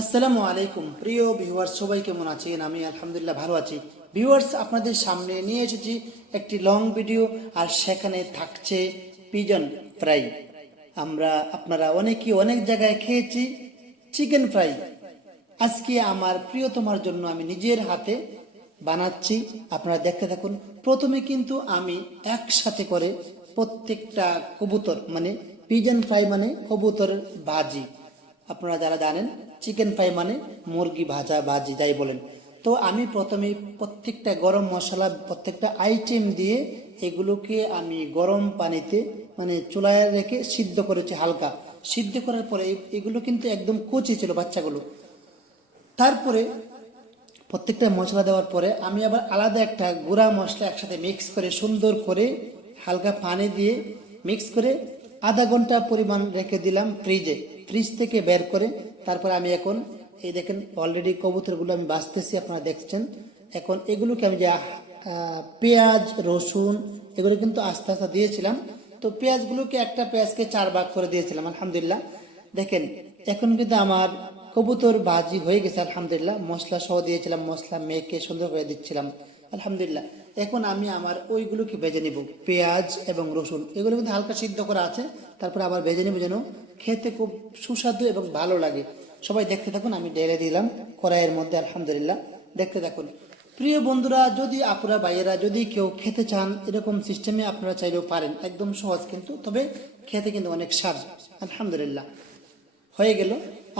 আসসালামু আলাইকুম প্রিয় ভিউয়ার্স, সবাই কেমন আছেন? আমি আলহামদুলিল্লাহ ভালো আছি। ভিউয়ার্স, আপনাদের সামনে নিয়ে এসেছি একটি লং ভিডিও, আর সেখানে থাকছে পিজন ফ্রাই। আপনারা অনেকেই অনেক জায়গায় খেয়েছি চিকেন ফ্রাই। আজকে আমার প্রিয়তমার জন্য আমি নিজের হাতে বানাচ্ছি, আপনারা দেখতে থাকুন। প্রথমে কিন্তু আমি একসাথে করে প্রত্যেকটা কবুতর মানে পিজন ফ্রাই মানে কবুতরের ভাজি, আপনারা যারা জানেন চিকেন ফ্রাই মানে মুরগি ভাজা ভাজি যাই বলেন। তো আমি প্রথমে প্রত্যেকটা গরম মশলা প্রত্যেকটা আইটেম দিয়ে এগুলোকে আমি গরম পানিতে মানে চুলায় রেখে সিদ্ধ করেছি। হালকা সিদ্ধ করার পরে এগুলো কিন্তু একদম কচি ছিল বাচ্চাগুলো। তারপরে প্রত্যেকটা মশলা দেওয়ার পরে আমি আবার আলাদা একটা গুঁড়া মশলা একসাথে মিক্স করে সুন্দর করে হালকা পানি দিয়ে মিক্স করে আধা ঘন্টা পরিমাণ রেখে দিলাম ফ্রিজে। ফ্রিজ থেকে বের করে তারপরে আমি এখন এই দেখেন অলরেডি কবুতরগুলো আমি বাছতেছি, আপনারা দেখছেন। এখন এগুলোকে আমি যে পেঁয়াজ রসুন এগুলো কিন্তু আস্তে আস্তে দিয়েছিলাম। তো পেঁয়াজগুলোকে একটা পেঁয়াজকে 4 ভাগ করে দিয়েছিলাম আলহামদুলিল্লাহ। দেখেন এখন কিন্তু আমার কবুতর ভাজি হয়ে গেছে আলহামদুলিল্লাহ। মশলা সহ দিয়েছিলাম, মশলা মেখে সুন্দর করে দিচ্ছিলাম আলহামদুলিল্লাহ। এখন আমি আমার ওইগুলোকে ভেজে নিব, পেঁয়াজ এবং রসুন এগুলো কিন্তু হালকা সিদ্ধ করা আছে। তারপরে আবার ভেজে নেব যেন খেতে খুব সুস্বাদু এবং ভালো লাগে। সবাই দেখতে থাকুন, আমি ঢেলে দিলাম কড়াইয়ের মধ্যে আলহামদুলিল্লাহ। দেখতে থাকুন প্রিয় বন্ধুরা, যদি আপনারা ভাইয়েরা যদি কেউ খেতে চান এরকম সিস্টেমে আপনারা চাইলেও পারেন, একদম সহজ কিন্তু, তবে খেতে কিন্তু অনেক স্বাদ আলহামদুলিল্লাহ। হয়ে গেল,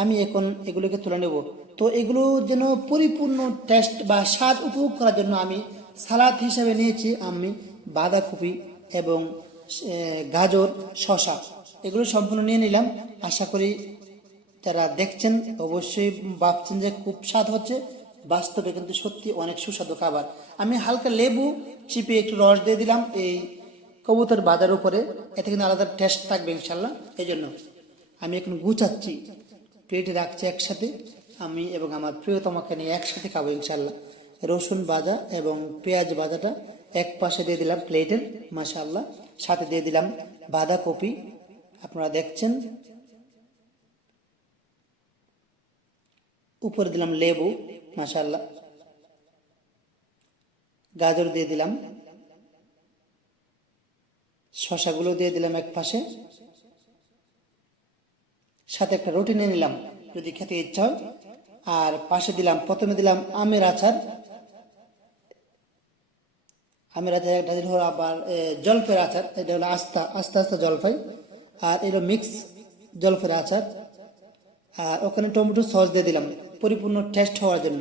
আমি এখন এগুলোকে তুলে নেব। তো এগুলো যেন পরিপূর্ণ টেস্ট বা স্বাদ উপভোগ করার জন্য আমি সালাদ হিসাবে নিয়েছি আমি বাঁধাকপি এবং গাজর শসা, এগুলো সম্পূর্ণ নিয়ে নিলাম। আশা করি যারা দেখছেন অবশ্যই ভাবছেন যে খুব স্বাদ হচ্ছে, বাস্তবে কিন্তু সত্যি অনেক সুস্বাদু খাবার। আমি হালকা লেবু চিপে একটু রস দিয়ে দিলাম এই কবুতর বাজার উপরে, এতে কিন্তু আলাদা টেস্ট থাকবে ইনশাল্লাহ। এই জন্য আমি এখন গুছাচ্ছি, প্লেটে রাখছি একসাথে। আমি এবং আমার প্রিয়তমাকে নিয়ে একসাথে খাবো ইনশাল্লাহ। রসুন ভাজা এবং পেঁয়াজ ভাজাটা এক পাশে দিয়ে দিলাম প্লেটের, মাশাআল্লাহ। সাথে দিয়ে দিলাম বাঁধাকপি, আপনারা দেখছেন। উপরে দিলাম লেবু, মাশাআল্লাহ। গাজর দিয়ে দিলাম, শসাগুলো দিয়ে দিলাম এক পাশে। সাথে একটা রুটি নিয়ে নিলাম যদি খেতে ইচ্ছা হয়। আর পাশে দিলাম, প্রথমে দিলাম আমের আচার। আমের আচার একটা দিল হলো আবার জলফের আচার, এটা হলো আস্তে আস্তে জলফাই। আর এলো মিক্স জলফের আচার। আর ওখানে টমেটো সস দিয়ে দিলাম পরিপূর্ণ টেস্ট হওয়ার জন্য।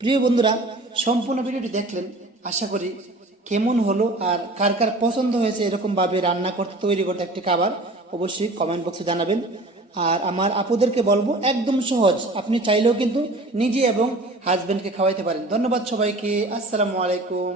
প্রিয় বন্ধুরা, সম্পূর্ণ ভিডিওটি দেখলেন, আশা করি কেমন হলো আর কার কার পছন্দ হয়েছে এরকমভাবে রান্না করতে তৈরি করতে একটি খাবার, অবশ্যই কমেন্ট বক্সে জানাবেন। আর আমার আপুদেরকে বলবো একদম সহজ, আপনি চাইলেও কিন্তু নিজে এবং হাজবেন্ডকে খাওয়াইতে পারেন। ধন্যবাদ সবাইকে, আসসালামু আলাইকুম।